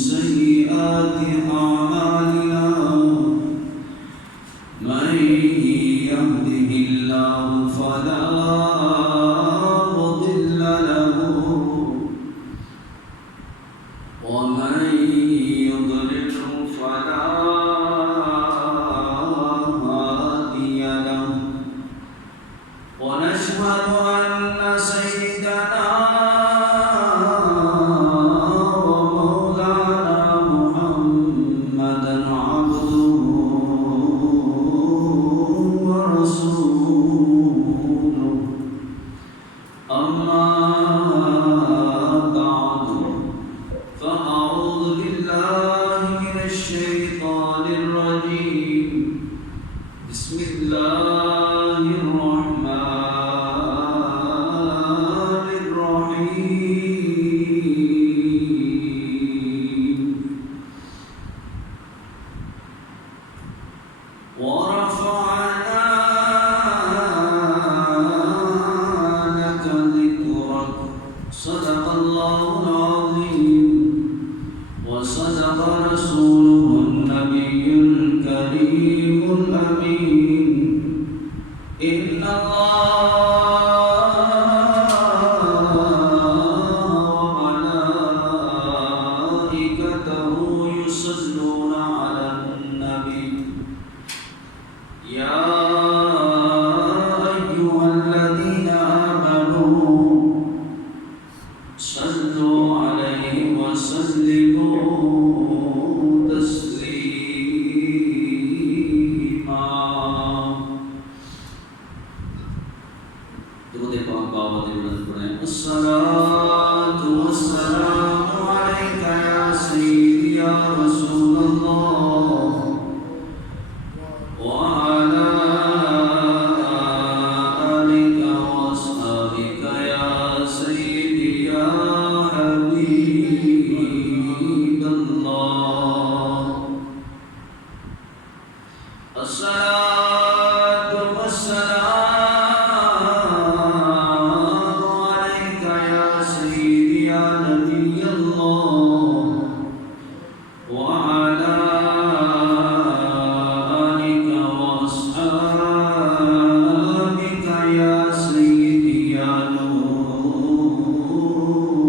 سيئات أعمالنا من يهده الله فلا مضل له ومن يضلل فلا هادي له ونشهد أن سيدنا بسم الله الرحمن الرحيم ورفعنا لك ذكرك صدق الله العظيم وصدق رسوله النبي الكريم الأمين إن الله وملائكته يصلون على النبي يا أيها الذين آمنوا صلوا عليه وسلموا تسليما درود پاک بابت بلند پڑھیں الصلاة والسلام عليك يا سيدي يا رسول الله وعلى آلك وأصحابك يا سيدي يا حبيب الله الصلاة والسلام عليك يا سيدي يا نبي الله وعلى آلك وأصحابك يا سيدي يا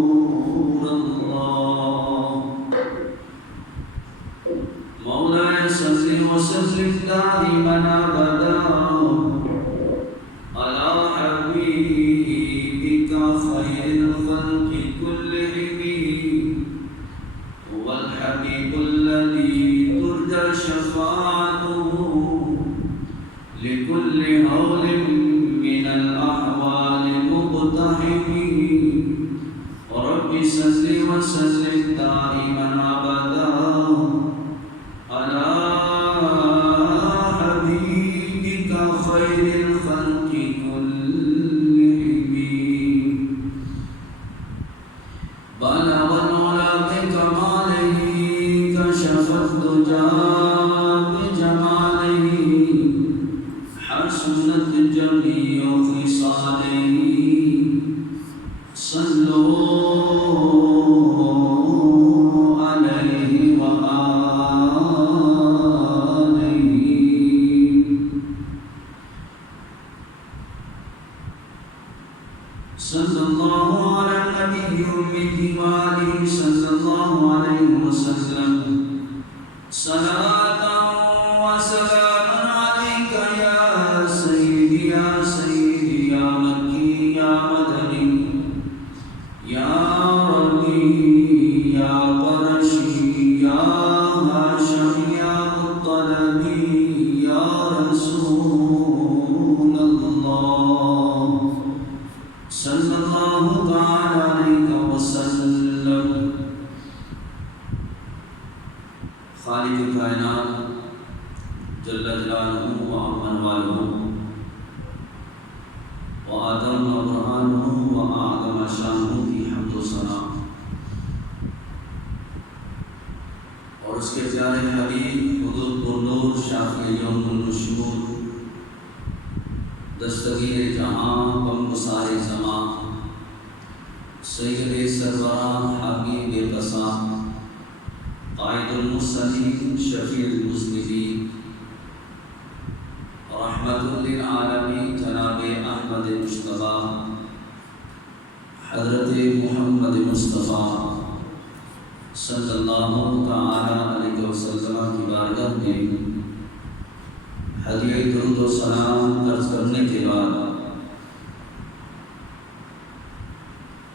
نور الله مولاي صل وسلم دائما أبدا على حبيبك خير الخلق كلهم هو الحبيب الذي ترجى شفاعته لكل هول من الأحوال مقتحم رب صل وسلم دائما أبدا على حبيبك خير الخلق كلهم بلغ العلا بكماله كشف الدجى بجماله حسنت جميع خصاله صلوا عليه وآله صلى الله على النبي الأمي وآله صلى الله عليه وسلم صلاة وسلام عليك يا سيدي يا سيدي يا مكي يا مدني يا ربي يا قرشي يا هاشم يا مطلبي يا رسول الله صلى الله تعالى عليك وسلم خالق کائنات جل جلالہ وعظم والہ وآدم برہانہ وأعظم شانہ کی حمد و ثنا اور اس کے پیارے حبیب حضور پرنور شافع یوم النشور دستگیر جہاں غمگسار زمان سید سروران حبیب قسام المرسلين شفيع المذنبين رحمة للعالمين جناب احمد مصطفى حضرت محمد مصطفى صلی اللہ تعالی علیہ وسلم کی بارگاہ میں ہدیہ درود و سلام عرض کرنے کے بعد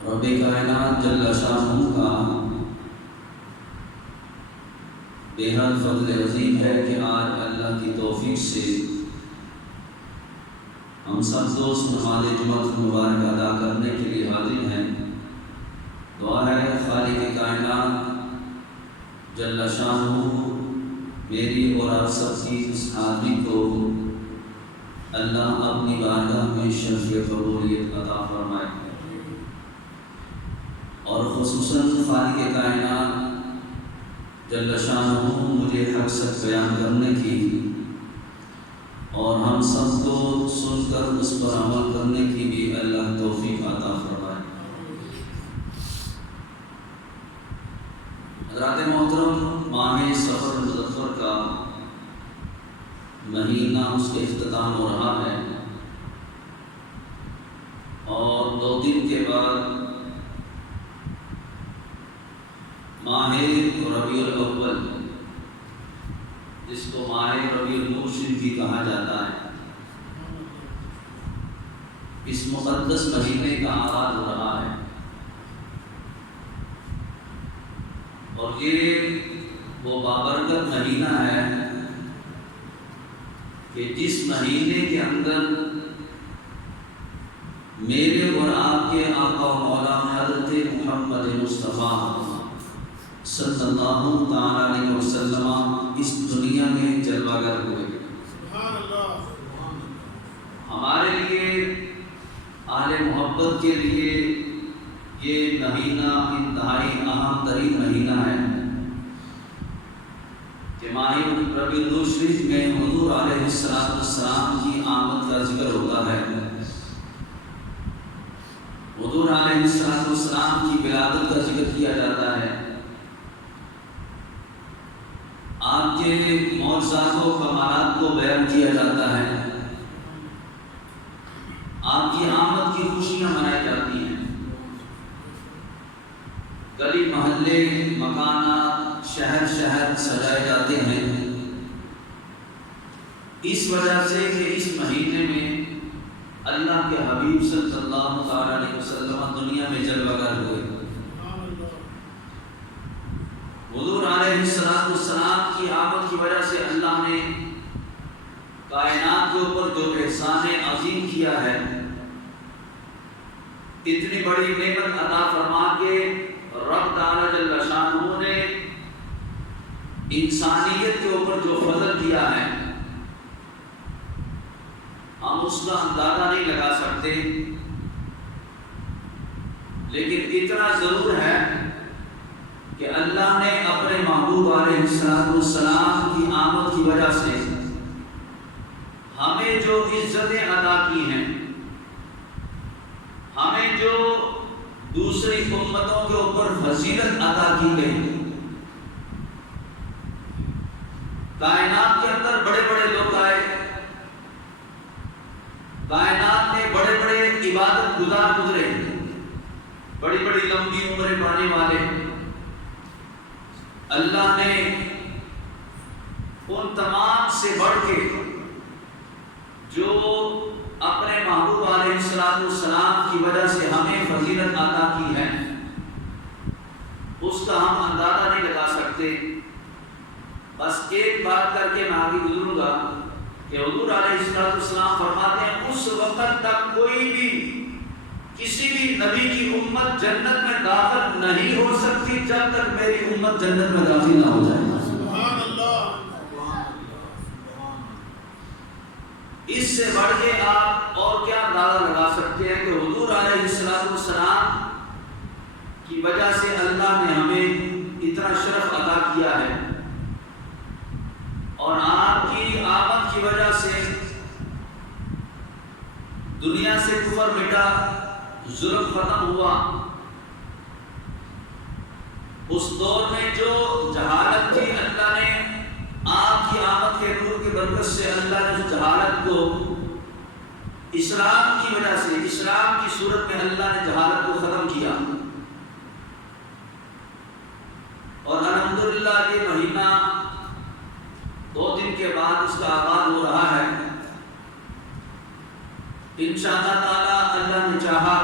رب کائنات جل شانہ کا بے حد فضل عظیم ہے کہ آج اللہ کی توفیق سے ہم سب دوست نماز جمعہ مبارک ادا کرنے کے لیے حاضر ہیں۔ دعا ہے خالق کائنات جل شانہ میری اور آپ سب کی اس حاضری کو اللہ اپنی بارگاہ میں شرف قبولیت عطا فرمائے، اور خصوصاً خالق کائنات جل شانہ مجھے حق سچ بیان کرنے کی اور ہم سب کو سن کر اس پر عمل کرنے کی بھی اللہ توفیق عطا فرمائے۔ حضرات محترم، ماہ سفر مظفر کا مہینہ اس کے اختتام ہو رہا ہے، اور 2 دن کے بعد ماہ ربیع الاول، جس کو ماہ ربیع المرشد بھی کہا جاتا ہے، اس مقدس مہینے کا آغاز ہو رہا ہے، اور یہ وہ بابرکت مہینہ ہے کہ جس مہینے کے اندر میرے اور آپ کے آقا و مولا حضرت محمد مصطفیٰ صلی اللہ تعالی علیہ وسلم اس دنیا میں جلوہ گر ہوئے۔ ہمارے لیے اہل محبت کے لیے یہ مہینہ انتہائی اہم ترین مہینہ ہے کہ ماہ ربیع المرشد میں حضور علیہ السلام کی آمد کا ذکر ہوتا ہے، حضور علیہ السلام کی ولادت کا ذکر کیا جاتا ہے، آپ کے معجزات و کمالات کو بیان کیا جاتا ہے، آپ کی آمد کی خوشیاں منائی جاتی ہیں، گلی محلے مکانات شہر سجائے جاتے ہیں، اس وجہ سے کہ اس مہینے میں اللہ کے حبیب صلی اللہ علیہ وسلم دنیا میں جلوہ گر ہوئے۔ حضور علیہ السلام کی آمد کی وجہ سے اللہ نے کائنات کے اوپر جو احسان عظیم کیا ہے، اتنی بڑی نعمت عطا فرما کے رب تعالی جل شانہ نے انسانیت کے اوپر جو فضل کیا ہے، ہم اس کا اندازہ نہیں لگا سکتے، لیکن اتنا ضرور ہے کہ اللہ نے اپنے محبوب علیہ السلام کی آمد کی وجہ سے ہمیں جو عزتیں عطا کی ہیں، ہمیں جو دوسری امتوں کے اوپر فضیلت عطا کی گئی، کائنات کے اندر بڑے بڑے لوگ آئے، کائنات میں بڑے بڑے عبادت گزار گزرے، بڑی بڑی لمبی عمریں پانے والے، اللہ نے ان تمام سے بڑھ کے جو اپنے محبوب علیہ السلام کی وجہ سے ہمیں فضیلت عطا کی ہے، اس کا ہم اندازہ نہیں لگا سکتے۔ بس ایک بات کر کے میں آگے گزروں گا کہ حضور علیہ السلام فرماتے ہیں اس وقت تک کوئی بھی کسی بھی نبی کی امت جنت میں داخل نہیں ہو سکتی جب تک میری امت جنت میں داخل نہ ہو جائے۔ سبحان اللہ۔ اس سے بڑھ کے آپ اور کیا اندازہ لگا سکتے ہیں کہ حضور علیہ السلام کی وجہ سے اللہ نے ہمیں اتنا شرف عطا کیا ہے، اور آپ کی آمد کی وجہ سے دنیا سے کفر مٹا، ظلم ختم ہوا۔ اس دور میں جو جہالت تھی برکت سے اللہ نے اس جہالت کو اسلام کی وجہ سے، اسلام کی صورت میں اللہ نے جہالت کو ختم کیا، اور الحمدللہ یہ مہینہ 2 دن کے بعد اس کا آغاز ہو رہا ہے۔ انشاءاللہ تعالی اللہ نے چاہا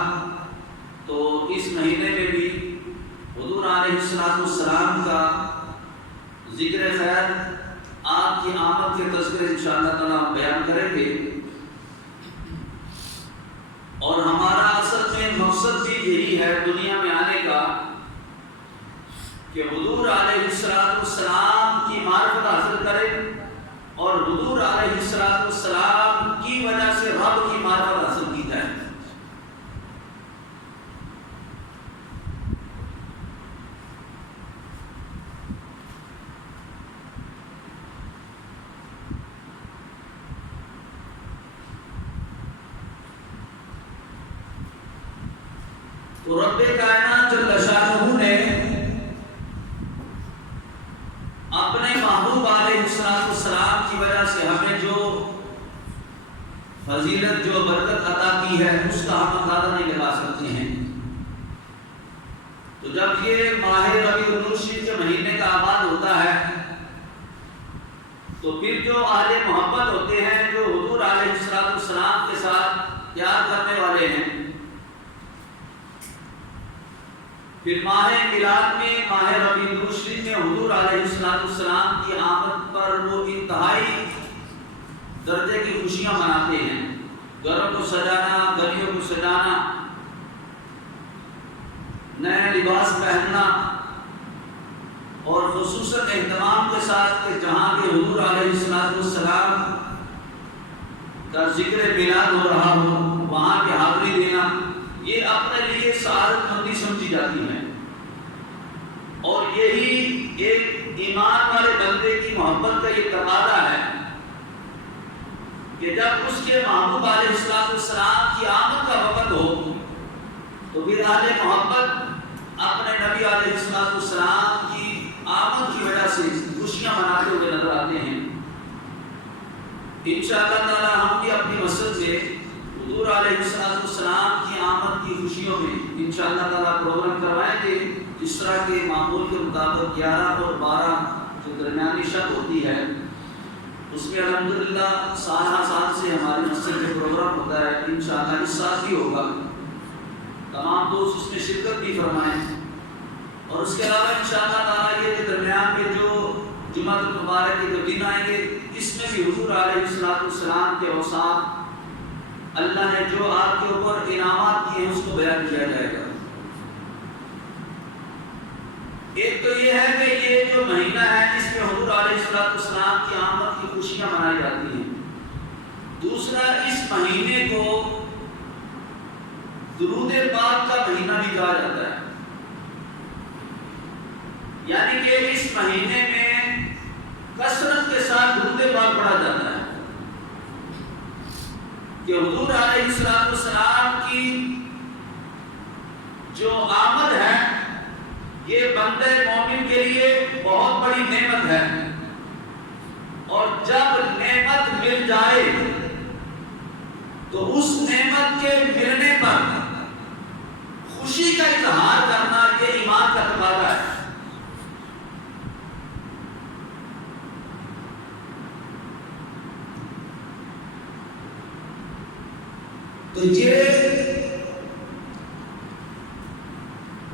تو اس مہینے میں بھی حضور علیہ السلام کا ذکر خیر، آپ کی آمد کے تذکرے انشاءاللہ تعالی ہم بیان کریں گے، اور ہمارا اصل میں مقصد بھی یہی ہے دنیا میں آنے کا کہ حضور علیہ السلام کی معرفت حاصل کریں، اور حضور علیہ السلام کی وجہ سے رب کی معرفت حاصل کی جائے۔ تو رب کائنات جل شانہ نے اپنے محبوب علیہ السلام کی وجہ سے ہمیں جو فضیلت، جو برکت عطا کی ہے، اس کا ہم اندازہ نہیں لگا سکتے ہیں۔ تو جب یہ ماہ ربیع الاول کے مہینے کا آغاز ہوتا ہے تو پھر جو اہل محبت ہوتے ہیں، جو حضور علیہ السلام کے ساتھ پیار کرنے والے ہیں، پھر ماہ میلاد میں، ماہ ربیع الاول میں حضور علیہ السلام کی آمد پر وہ انتہائی درجے کی خوشیاں مناتے ہیں۔ گھروں کو سجانا، گلیوں کو سجانا، نئے لباس پہننا، اور خصوصاً اہتمام کے ساتھ کہ جہاں کے حضور علیہ السلام کا ذکر میلاد ہو رہا ہو وہاں کی حاضری دینا، یہ اپنے لیے سعادت مندی سمجھی جاتی ہے، اور یہی ایک ایمان والے بندے کی محبت کا یہ تقاضا ہے کہ جب اس کے محبوب علیہ السلام کی آمد کا وقت ہو تو پھر اہل محبت اپنے نبی علیہ السلام کی آمد کی وجہ سے خوشیاں مناتے ہوئے نظر آتے ہیں۔ انشاءاللہ تعالی ہم بھی اپنی مسجد میں حضور علیہ السلام کی آمد کی خوشیوں میں انشاءاللہ تعالی پروگرام کروائیں گے۔ اس طرح کے معمول کے مطابق 11 اور 12 جو درمیانی شب ہوتی ہے، اس میں الحمدللہ سال سے ہماری مسجد میں پروگرام ہوتا ہے۔ انشاءاللہ اس سال بھی ہوگا، تمام دوست اس میں شرکت بھی فرمائیں، اور اس کے علاوہ انشاءاللہ تعالی یہ درمیان میں جو جمعہ المبارک کے جو دن آئیں گے، اس میں بھی حضور علیہ السلام کے اوصاف، اللہ نے جو آپ کے اوپر انعامات کیے ہیں، اس کو بیان کیا جائے گا۔ ایک تو یہ ہے کہ یہ جو مہینہ ہے اس میں حضور علیہ السلام کی آمد کی خوشیاں منائی جاتی ہیں۔ دوسرا، اس مہینے کو درود پاک کا مہینہ بھی کہا جاتا ہے، یعنی کہ اس مہینے میں کثرت کے ساتھ درود پاک پڑھا جاتا ہے کہ حضور علیہ السلام کی جو آمد ہے یہ بندے مومن کے لیے بہت بڑی نعمت ہے، اور جب نعمت مل جائے تو اس نعمت کے ملنے پر خوشی کا اظہار کرنا یہ ایمان کا تقاضا ہے۔ تو یہ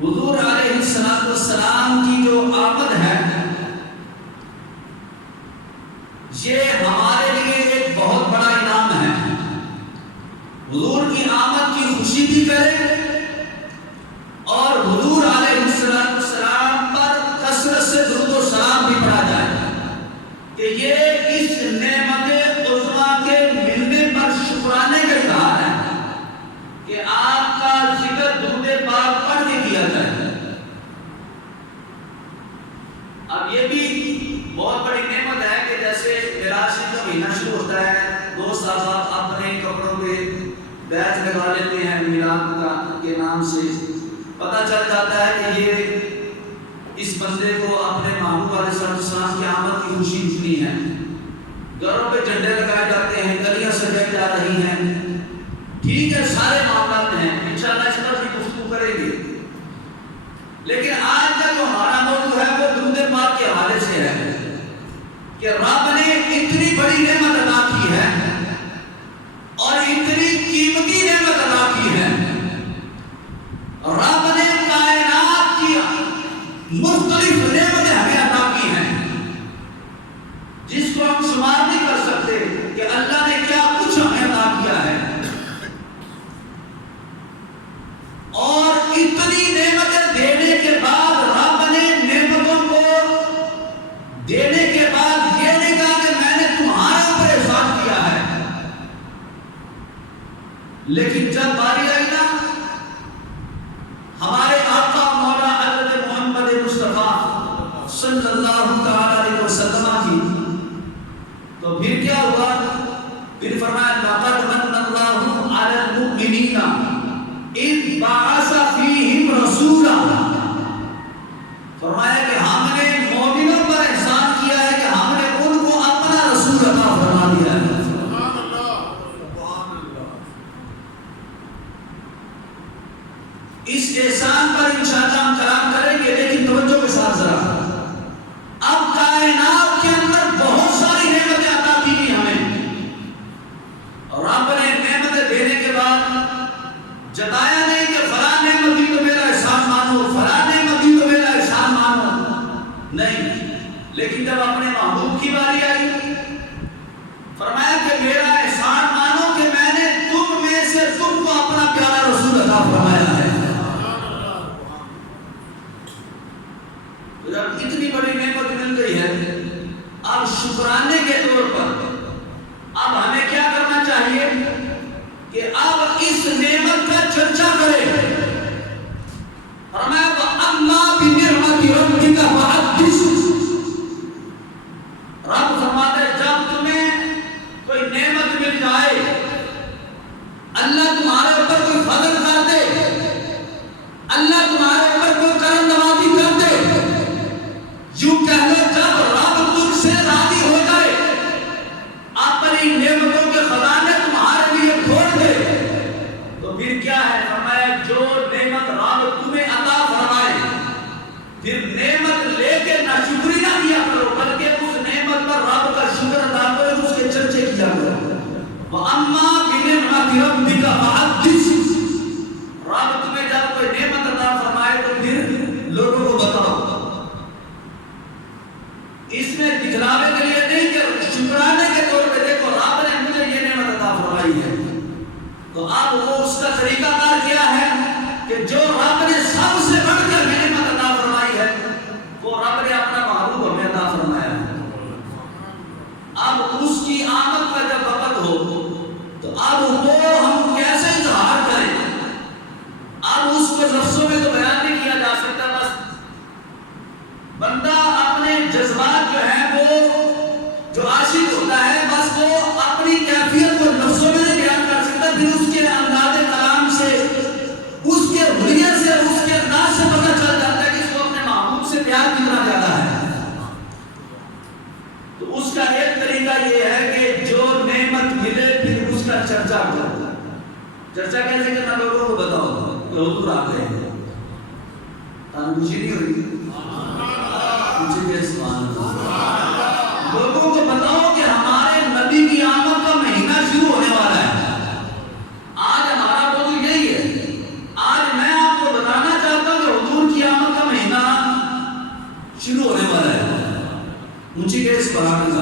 حضور علیہ السلام کی جو آمد ہے یہ ہمارے لیے ایک بہت بڑا انعام ہے۔ حضور کی آمد کی خوشی بھی کریں اور حضور علیہ السلام پر کثرت سے درود و سلام بھی پڑھا جائے کہ یہ اس نعمت عظمیٰ کے ملنے پر شکرانے کا اظہار ہے کہ آپ کا ذکر درود پاک پڑھ کے کیا جائے۔ اب یہ بھی بہت بڑی نعمت ہے کہ جیسے معراج کا مہینہ شروع ہوتا ہے، دوست احباب اپنے کپڑوں پہ بیچ لگا لیتے ہیں میلاد کے نام سے، پتہ چل جاتا ہے کہ یہ اس بندے کو اپنے محبوب علیہ السلام کی آمد کی خوشی ملی ہے۔ گھروں پہ رہی ہیں. ٹھیک ہے سارے معاملات ہیں انشاءاللہ اس پر بھی گفتگو کریں گے، لیکن آج کا جو ہمارا موضوع ہے وہ درود پاک کے حوالے سے ہے کہ رب نے اتنی بڑی نعمت عطا کی ہے اور اتنی قیمتی نعمت عطا کی ہے. رب نے کائنات کی مختلف نعمتیں ہمیں عطا کی ہیں جس کو ہم شمار نہیں کر سکتے کہ اللہ نے کیا کچھ ہمیں عطا کیا ہے. اور اتنی نعمتیں دینے کے بعد رب نے نعمتوں کو دینے کے بعد یہ نہیں کہا کہ میں نے تمہارے اوپر احسان کیا ہے، لیکن جب باری آئی نا ہمارے آقا مولا حضرت محمد مصطفیٰ صلی اللہ تعالی علیہ وسلم کی، تو پھر کیا ہوا؟ پھر فرمایا لقد من اللہ علی المؤمنین اذ بعث فیہم رسولا. فرمایا کہ ہم نے مومنوں پر احسان کیا ہے کہ ہم نے ان کو اپنا رسول عطا فرما دیا ہے. اس احسان پر انشاءاللہ ہم کلام کریں گے، لیکن توجہ کے ساتھ ذرا اب کائنات کے اندر بہت ساری نعمتیں عطا کی گئی ہمیں، اور رب نے نعمتیں دینے کے بعد جتایا نہیں کہ فلاں نعمت دی تو میرا احسان مانو، فلاں نعمت دی تو میرا احسان مانو، نہیں. لیکن جب اپنے محبوب کی باری آئی فرمایا کہ میرا احسان مانو کہ میں نے تم میں سے تم کو اپنا پیارا رسول عطا فرمایا ہے. جب اتنی بڑی نعمت مل گئی ہے اب شکرانے کے طور پر اب ہمیں کیا کرنا چاہیے کہ اب اس نعمت کا چرچا کریں. فرمایا وَأَمَّا بِنِعْمَةِ رَبِّكَ فَحَدِّثْ. رب فرماتے جب تمہیں کوئی نعمت مل جائے، اللہ تمہارے اوپر کوئی فضل کر دے، اللہ تمہارے اوپر کوئی کرم نوازی کر دے، یوں کہہ لو جب رب تم سے راضی ہو جائے اپنی نعمتوں کے خزانے تمہارے لیے کھول دے، تو پھر کیا ہے؟ فرمایا جو نعمت رب تمہیں عطا فرمائے پھر نعمت لے کے نہ شکری نہ کیا کرو، بلکہ اس نعمت پر رب کا شکر ادا کرو، اس کے چرچے کیا کرو. وَأَمَّا بِنِعْمَةِ رَبِّكَ فَحَدِّثْ. رب تمہیں جب کوئی نعمت عطا فرمائے تو پھر لوگوں کو بتاؤ. اس میں دکھلاوے کے لیے نہیں کہ شکرانے کے طور پہ دیکھو رب نے مجھے یہ نعمت عطا فرمائی ہے. تو اب وہ اس کا طریقہ کار کیا ہے کہ جو رب نے سب سے بڑھ کر نعمت عطا فرمائی ہے وہ رب نے اپنا محبوب ہمیں عطا فرمایا ہے. اب اس کی آمد کا جب وقت ہو تو اب وہ ہم کیسے اظہار کریں؟ اب اس کو لفظوں میں تو بیان نہیں کیا جا سکتا. بس بندہ اپنے جذبات جو ہیں وہ جو عاشق ہوتا ہے بس وہ اپنی کیفیت کو لفظوں میں نہیں بیان کر سکتا، پھر اس کے انداز کلام سے، اس کے حلیے سے، اس کے انداز سے پتہ چل جاتا ہے کہ اس کو اپنے محبوب سے پیار کتنا زیادہ ہے. تو اس کا ایک طریقہ یہ ہے کہ جو نعمت ملے پھر اس کا چرچا کرو. چرچا کیسے کرنا؟ لوگوں کو بتاؤ کہ حضور آ گئے ہیں. خوشی نہیں ہو رہی؟ لوگوں کو بتاؤ کہ ہمارے نبی کی آمد کا مہینہ شروع ہونے والا ہے. آج ہمارا موضوع یہی ہے. آج میں آپ کو بتانا چاہتا ہوں کہ حضور کی آمد کا مہینہ شروع ہونے والا ہے. اونچی کیس بڑھانے کا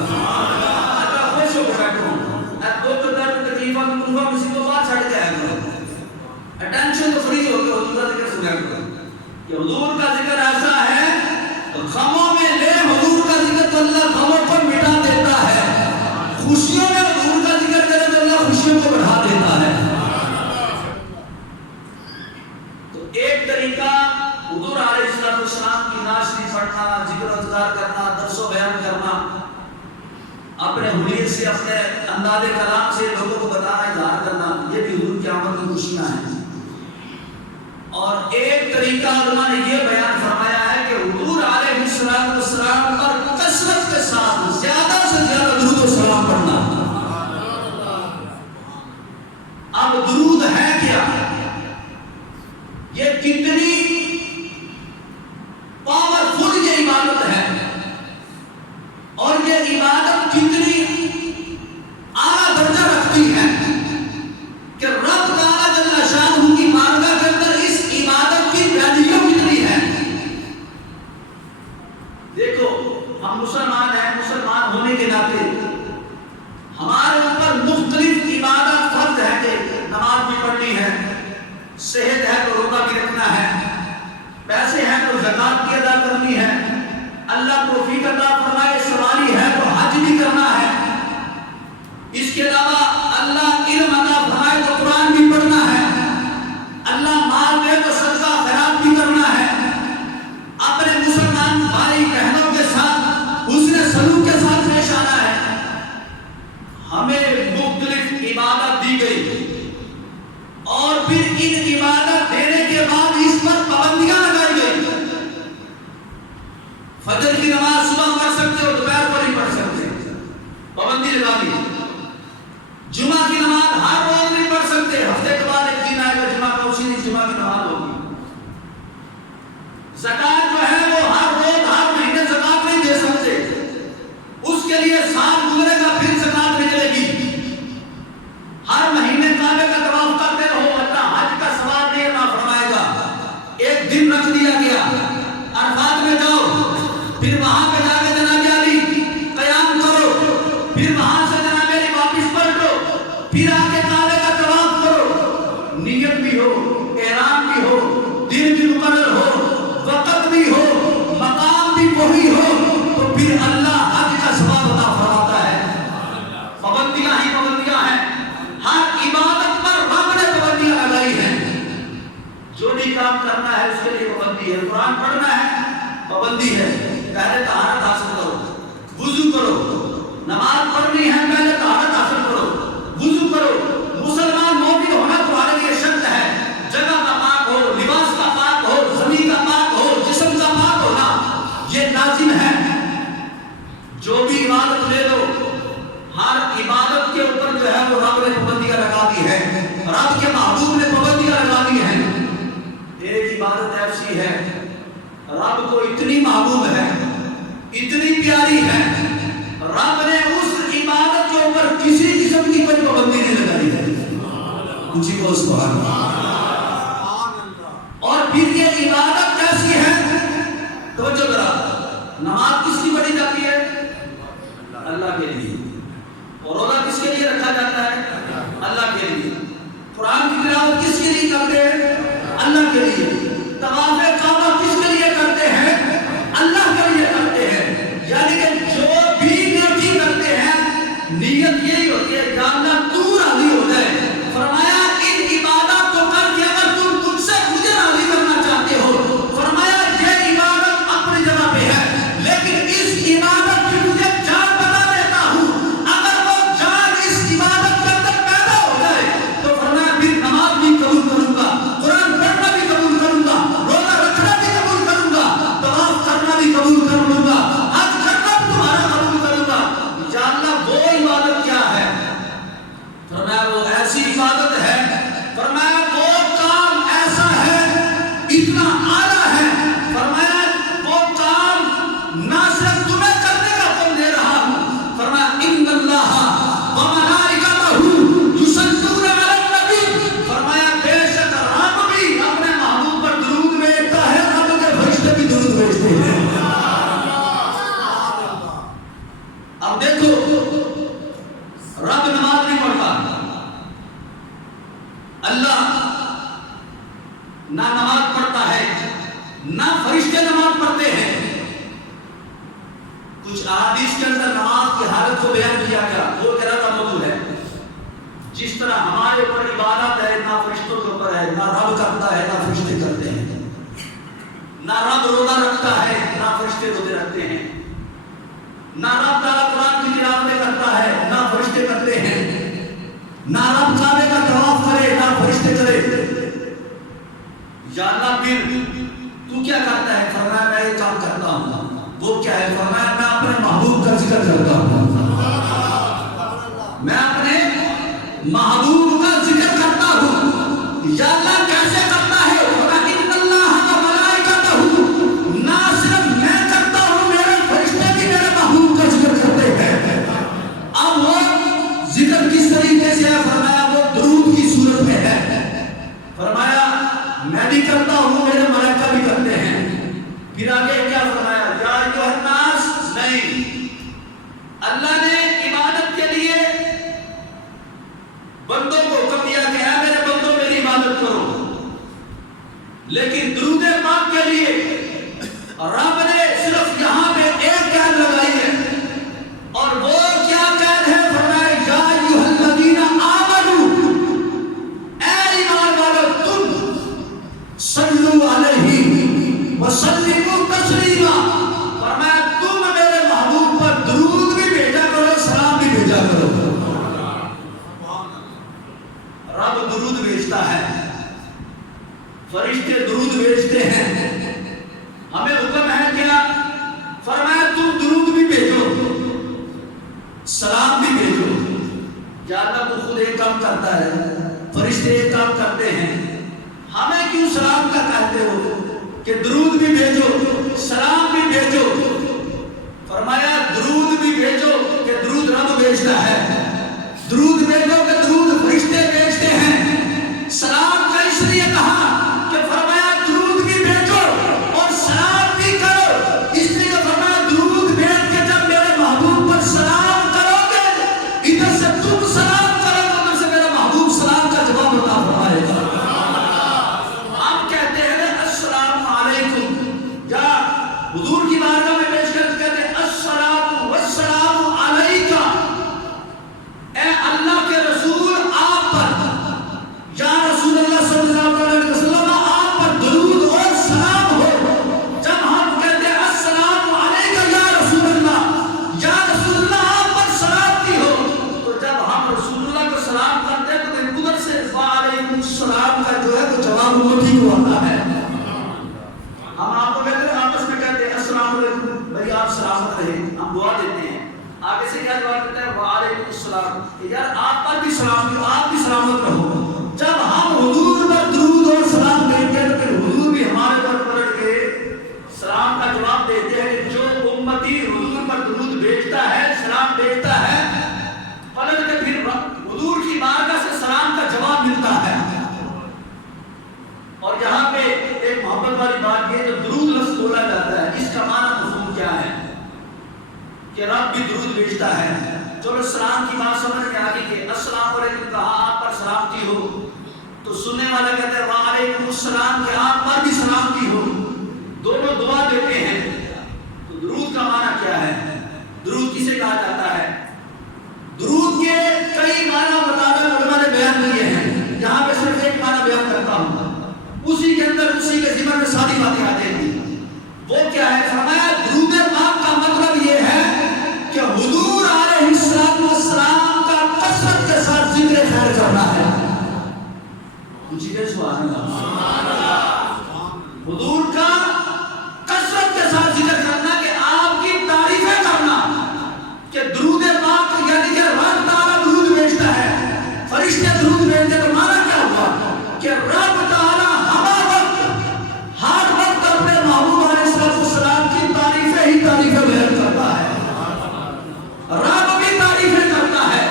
خوش ہو کے بیٹھو. دو درد تکلیفہ تکلیفہ مصیبت چھڑ کے آیا کرو. اٹینشن تو فری ہو کے حضور کا ذکر سنا کرو. کہ حضور کا ذکر ایسا ہے غموں میں لے حضور کا ذکر تو اللہ غموں پر مٹا دیتا ہے، خوشیوں میں حضور کا ذکر کرے تو اللہ خوشیوں کو بڑھا دیتا ہے. تو ایک طریقہ حضور علیہ السلام کی نعت شریف پڑھنا، ذکر و اذکار کرنا، درس و بیان کرنا، اپنے حلیے سے، اپنے انداز کلام سے لوگوں کو بتانا، اظہار کرنا، یہ بھی حضور کی آمد کی خوشیاں ہیں. اور ایک طریقہ علماء نے یہ بیان فرمایا ہے کہ حضور علیہ السلام پر کثرت کے ساتھ زیادہ سے زیادہ درود و سلام پڑھنا. ہم مسلمان ہیں، مسلمان ہونے کے ناطے ہمارے اوپر مختلف عبادات فرض ہے کہ نماز بھی پڑھنی ہے، صحت ہے تو روزہ بھی رکھنا ہے، پیسے ہیں تو زکات بھی ادا کرنی ہے، اللہ توفیق عطا فرمائے سواری ہے تو حج بھی کرنا ہے، اس کے علاوہ اللہ علم عطا فرمائے تو قرآن بھی پڑھنا ہے، اللہ مال دے تو صدقہ خیرات بھی کرنا ہے، اپنے مسلمان بھائی بہنوں کے ساتھ حسن سلوک کے ساتھ پیش آنا ہے۔ ہمیں مختلف عبادت دی گئی اور پھر ان عبادت دینے کے بعد اس پر پابندیاں لگائی گئی۔ فجر کی نماز صبح پڑھ سکتے ہو، دوپہر کو نہیں پڑھ سکتے، پابندی لگا دی۔ جمعہ کی نماز ہر روز نہیں پڑھ سکتے، ہفتے کے بعد ایک دن آئے گا جمعہ کا، اسی دن جمعہ کی نماز ہوگی۔ زکات جو ہے وہ ہر روز ہر مہینے زکات نہیں دے سکتے، اس کے لیے سال گزرے گا پھر زکات ملے گی۔ ہر مہینے کعبے کا طواف کرتے رہو، اللہ حج کا ثواب دے عطا فرمائے گا۔ ایک دن رکھ دیا گیا، عرفات میں جاؤ، پھر وہاں پہ جا کے جناب علی قیام کرو، پھر وہاں سے جناب علی واپس پلٹو، پھر آ کے کعبے کا طواف کرو، نیت بھی ہو، احرام بھی ہو، دن بھی مقرر ہو، وقت بھی ہو، مقام بھی وہی ہو، تو پھر اللہ حج کا ثواب عطا فرماتا ہے۔ پابندیاں ہی پابندیاں ہیں، ہر عبادت پر رب نے پابندیاں لگائی ہیں۔ جو بھی کام کرنا ہے اس کے لیے پابندی ہے، قرآن پڑھنا ہے پابندی ہے، پہلے طہارت حاصل کرو، وضو کرو، نماز پڑھنی ہے پہلے طہارت حاصل کرو، وضو کرو، مسلمان مومن ہونا تمہارے لیے شرط ہے، جگہ کا پاک ہو، لباس کا پاک ہو، زمین کا پاک ہو، جسم کا پاک ہونا یہ لازم ہے۔ جو بھی عبادت لے لو، ہر عبادت کے اوپر جو ہے وہ رب نے پابندیاں لگا دی ہے، رب کے محبوب نے پابندیاں لگا دی ہیں۔ ایک عبادت ایسی ہے رب کو اتنی محبوب ہے، اتنی پیاری ہے، رب نے اس عبادت کے اوپر کسی قسم کی کوئی پابندی نہیں لگائی ہے۔ اونچی بول سبحان اللہ۔ اور پھر یہ عبادت کیسی ہے؟ توجہ ذرا، نماز کس کی پڑھی جاتی ہے؟ اللہ کے لیے۔ اور روزہ کس کے لیے رکھا جاتا ہے؟ اللہ کے لیے۔ قرآن کی تلاوت کس کے لیے کرتے ہیں؟ اللہ کے لیے۔ طواف کعبہ کس کے لیے کرتے ہیں؟ اللہ کے لیے کرتے ہیں۔ یعنی کہ جو بھی نیکی کرتے ہیں نیت یہی ہوتی ہے کہ اللہ تو راضی ہو جائے۔ فرمایا ان عبادت کو کر کے اگر تم مجھ سے مجھے راضی کرنا چاہتے ہو، فرمایا یہ عبادت اپنی جگہ پہ ہے، لیکن اس عبادت کی مجھے جان بتا دیتا ہوں، اگر وہ جان اس عبادت کے اندر پیدا ہو جائے تو فرمایا پھر نماز بھی قبول کروں گا، قرآن پڑھنا بھی قبول کروں گا، روزہ رکھنا بھی قبول کروں گا، طواف کرنا بھی قبول کر لوں گا، حج کرنا بھی تمہارا قبول کروں گا۔ یا اللہ وہ عبادت کیا ہے؟ فرمایا وہ ایسی عبادت ہے، فرمایا وہ کام ایسا ہے اتنا اعلیٰ ہے، فرمایا وہ کام نہ صرف تمہیں کرنے کا حکم دے رہا ہوں، فرمایا ان اللہ وملائکتہ یصلون علی النبی، فرمایا بے شک رب بھی اپنے محبوب پر درود بھیجتا ہے، رب کے فرشتے بھی درود بھیجتے ہیں۔ اب دیکھو رب نماز نہیں پڑھتا، اللہ نہ نماز پڑھتا ہے، نہ فرشتے نماز پڑھتے ہیں۔ کچھ احادیث کے اندر نماز کی حالت کو بیان کیا گیا، وہ کہہ رہا موضوع ہے۔ جس طرح ہمارے اوپر عبادت ہے نہ فرشتوں کے اوپر ہے، نہ رب کرتا ہے نہ فرشتے کرتے ہیں، نہ رب روزہ رکھتا ہے نہ فرشتے روزے رکھتے ہیں، نہ رب تعالیٰ قرآن کی تلاوت کرتا ہے نہ فرشتے کرتے ہیں، نہ رب کعبے کا طواف کرے نہ فرشتے کرے۔ یا اللہ پھر تو کیا کرتا ہے؟ فرمایا میں یہ کام کرتا ہوں۔ وہ کیا ہے؟ فرمایا میں اپنے محبوب کا ذکر کرتا ہوں، میں اپنے محبوب کا ذکر کرتا ہوں۔ یا اللہ کیسے کرتا ہے؟ فرمایا ان اللہ وملائکتہ، نہ صرف میں کرتا ہوں، میرے فرشتے بھی میرے محبوب کا ذکر کرتے ہیں۔ اب وہ ذکر کس طریقے سے ہے؟ فرمایا وہ درود کی صورت میں ہے، فرمایا میں بھی کرتا ہوں، میرے ملائکہ بھی کرتے ہیں۔ پھر آگے کیا فرمایا؟ یا ایھا الناس، نہیں اللہ نے عبادت کے لیے بندوں کو حکم دیا کہ اے میرے بندوں میری عبادت کرو، لیکن درود پاک کے لیے رب نے صرف یہاں پہ ایک قید لگائی ہے، اور وہ کیا قید ہے؟ فرمایا یا ایھا الذین آمنوا، اے ایمان والو تم صلو علیہ وسلموا تسلیما، فرمایا تم میرے محبوب پر درود بھی بھیجا کرو، سلام بھی بھیجا کرو۔ رب درود بھیجتا ہے، فرشتے درود بھیجتے ہیں، ہمیں حکم ہے کیا؟ فرمایا تم درود بھی بھیجو، سلام بھی بھیجو۔ زیادہ تو خود ایک کام کرتا ہے، فرشتے ایک کام کرتے ہیں، ہمیں کیوں سلام کا کہتے ہو کہ درود بھی بھیجو سلام بھی بھیجو؟ فرمایا درود بھی بھیجو کہ درود رب بھیجتا ہے، درود بھیجو کہ درود فرشتے بھیجتے ہیں۔ سلام کا اس لیے کہا کہ فرمایا درود بھی بھیجو اور سلام بھی کرو، اس لیے کہ فرمایا درود بھیج کے جب میرے محبوب پر سلام کرو گے، ادھر سے تم سلام کرو گے، ادھر سے میرا محبوب سلام کا جواب عطا فرمائے گا۔ ہم کہتے ہیں السلام علیکم، یا حضور کی بارگاہ میں پیش کر کہتے ہیں السلام والسلام علیکہ، اے اللہ کے رسول آپ پر، یا رسول اللہ صلی اللہ علیہ وسلم آپ پر درود اور سلام ہو۔ جب ہم کہتے ہیں السلام علیکہ یا رسول اللہ، یا رسول اللہ آپ پر سلامتی ہو، تو جب ہم رسول اللہ کو سلام کرتے ہیں تو ادھر سے وعلیکم السلام کا جو ہے وہ جواب وہی کو آتا ہے۔ ہم آپ کو کہتے ہیں آپس میں کہتے ہیں السلام علیکم، بھائی آپ سلامت رہے، ہم دعا دیتے ہیں، آگے سے کیا جواب دیتا ہے؟ وعلیکم السلام، یار آپ پر بھی سلام ہو، آپ بھی سلامت رہو۔ جب ہم حضور پر درود اور سلام دیتے ہیں تو پھر حضور بھی ہمارے پر پلٹ کے سلام کا جواب دیتے ہیں کہ جو امتی حضور پر درود بھیجتا ہے، سلام بھیجتا ہے، پلٹ کے پھر حضور کی بارگاہ سے سلام کا جواب ملتا ہے۔ اور یہاں پہ ایک محبت والی بات یہ جو درود لفظ بولا جاتا ہے، اس کا معنی مفہوم کیا ہے؟ کہ رب بھی درود بھیجتا ہے۔ چلو سلام کی بات سمجھ میں آ گئی کہ السلام علیکم کہا آپ پر سلامتی ہو، تو سننے والے کہتے ہیں وعلیکم السلام کہ آپ پر بھی سلامتی ہو، دونوں دعا دیتے ہیں۔ تو درود کا معنی کیا ہے؟ درود کسے کہا جاتا ہے؟ درود کے کئی معنی مطابق علماء نے بیان کیے ہیں، یہاں پہ صرف ایک معنی بیان کرتا ہوں، اسی کے اندر اسی کے ذمن میں ساری باتیں آ جائیں گی۔ وہ کیا ہے؟ فرمایا درود پاک کا مطلب یہ ہے کہ حضور علیہ السلام کا کثرت کے ساتھ ذکر خیر کرنا ہے۔ سبحان اللہ، حضور کا کثرت کے ساتھ ذکر کرنا، کہ آپ کی تعریفیں کرنا، کہ درود پاک یعنی کہ رب تعالیٰ درود بھیجتا ہے، فرشتے درود بھیجتے ہیں، تو معنی کیا ہوا؟ کہ رب تعالیٰ ہر وقت اپنے محبوب علیہ السلام کی تعریفیں ہی تعریفیں بیان کرتا ہے۔ رب بھی تعریفیں کرتا ہے،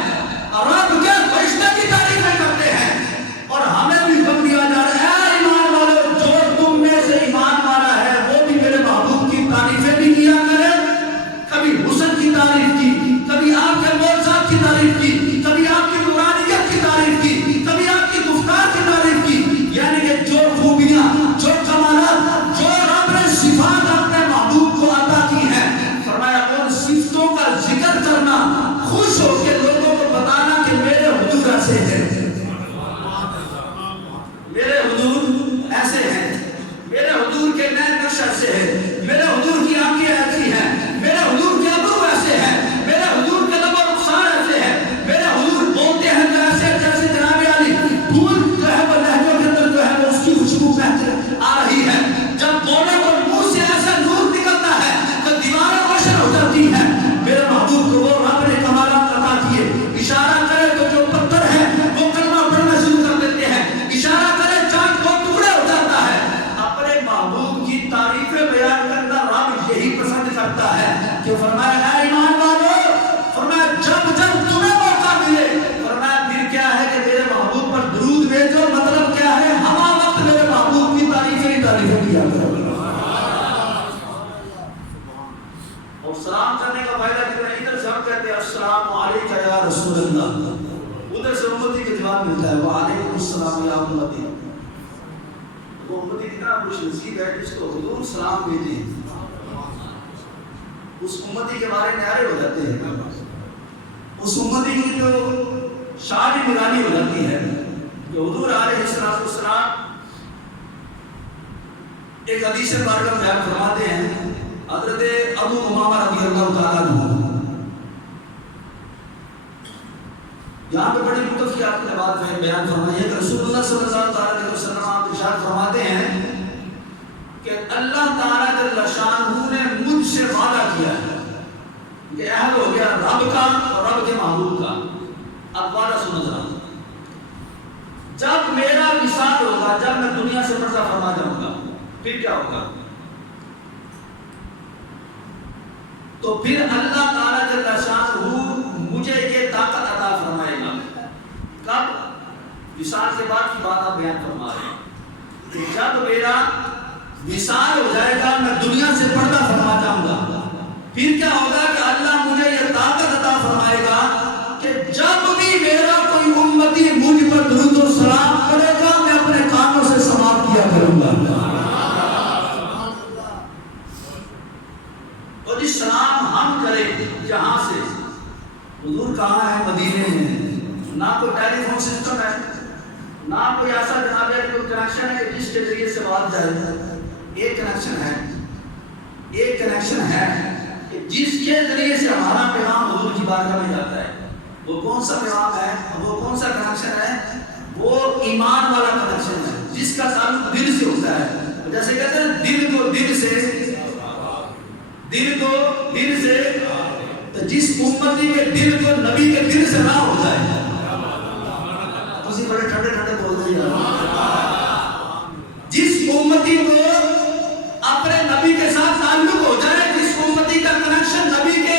رب کے فرشتے بھی تعریفیں کرتے ہیں، اور ہمیں بھی حکم دیا جا رہا ہے اے ایمان والو، جو تم میں سے ایمان والا ہے وہ بھی میرے محبوب کی تعریفیں بھی کیا کرے۔ کبھی حسن کی تعریف کی، کبھی آپ کے معجزات کی تعریف کی، کبھی آپ کی نورانیت کی تعریف کی، کبھی آپ کی گفتار کی تعریف کی، یعنی کہ جو خوبیاں، جو کمالات، جو رب نے صفات اپنے محبوب کو عطا کی ہیں، فرمایا ان صفتوں کا ذکر کرنا، خوش ہو کے لوگوں کو بتانا کہ میرے حضور ایسے ہیں، میرے حضور ایسے ہیں، میرے حضور کے نئے نقش ایسے ہیں، میرے حضور کی آنکھیں ایسی ہیں، میرے حضور کے ابرو ایسے ہیں، میرے حضور کے لب و رخسار ایسے ہیں، میرے حضور بولتے ہیں جیسے جیسے جناب علی پھول جو ہے وہ لہجوں کے اندر جو ہے وہ اس کی خوشبو آ رہی ہے، جب بولے تو منہ سے ایسا نور نکلتا ہے تو دیواریں روشن ہو جاتی ہیں۔ میرے محبوب کو وہ رب نے کمالات عطا کا فائدہ کتنا ہے؟ ادھر سے ہم کہتے ہیں السلام علیکم یا رسول اللہ، ادھر سے امتی کا جواب ملتا ہے وعلیکم السلام یا امتی۔ وہ امتی کتنا خوش نصیب ہے جس کو حضور سلام بھیجے، اس امتی کے بارے میں نعرے ہو جاتے ہیں، اس امتی کی جو شادی مدانی ہو جاتی ہے کہ حضور علیہ السلام ایک حدیث پاک میں بیان فرماتے ہیں، حضرت ابو امامہ رضی اللہ تعالیٰ عنہ یہاں پہ بڑی لطف کی آپ نے بات بیان فرمائی ہے کہ رسول اللہ صلی اللہ علیہ وسلم آپ ارشاد فرماتے ہیں کہ اللہ تعالیٰ جل شانہ نے مجھ سے وعدہ کیا ہے کہ عہد ہو گیا رب کا اور رب کے محبوب کا۔ اب وعدہ سنو ذرا، جب میرا وصال ہوگا، جب میں دنیا سے پردہ فرما جاؤں گا، پھر کیا ہوگا؟ تو پھر اللہ تعالیٰ جل شانہ مجھے یہ طاقت عطا فرمائے گا۔ کب؟ وصال کے بعد کی بات آپ بیان فرما رہے ہیں کہ جب میرا وصال ہو جائے گا، میں دنیا سے پردہ فرما جاؤں گا، پھر کیا ہوگا کہ اللہ مجھے یہ طاقت عطا فرمائے گا کہ جب بھی میرا کوئی امتی مجھ پر درود و سلام کرے گا، میں اپنے کانوں سے سماعت کیا کروں گا۔ اور اس سلام ہم کریں جہاں سے، حضور کہاں ہے؟ مدینے میں، نہ کوئی ٹیلی فون سسٹم ہے، نہ کوئی ایسا جناب ہے کوئی کنیکشن ہے کہ جس کے ذریعے سے بات جائے۔ ایک کنیکشن ہے، ایک کنیکشن ہے کہ جس کے ذریعے سے ہمارا پیغام حضور کی بارگاہ میں جاتا ہے۔ وہ کون سا پیغام ہے؟ وہ کون سا کنیکشن ہے؟ وہ ایمان والا کنیکشن ہے جس کا تعلق دل سے ہوتا ہے۔ جیسے کہتے ہیں دل کو دل سے، دل کو دل سے، تو جس امتی کے دل کو نبی کے دل سے نہ ہو جائے، اسی بڑے ٹھنڈے ٹھنڈے بولتے ہیں، جس امتی کو اپنے نبی کے ساتھ تعلق ہو جائے، جس امتی کا کنیکشن نبی کے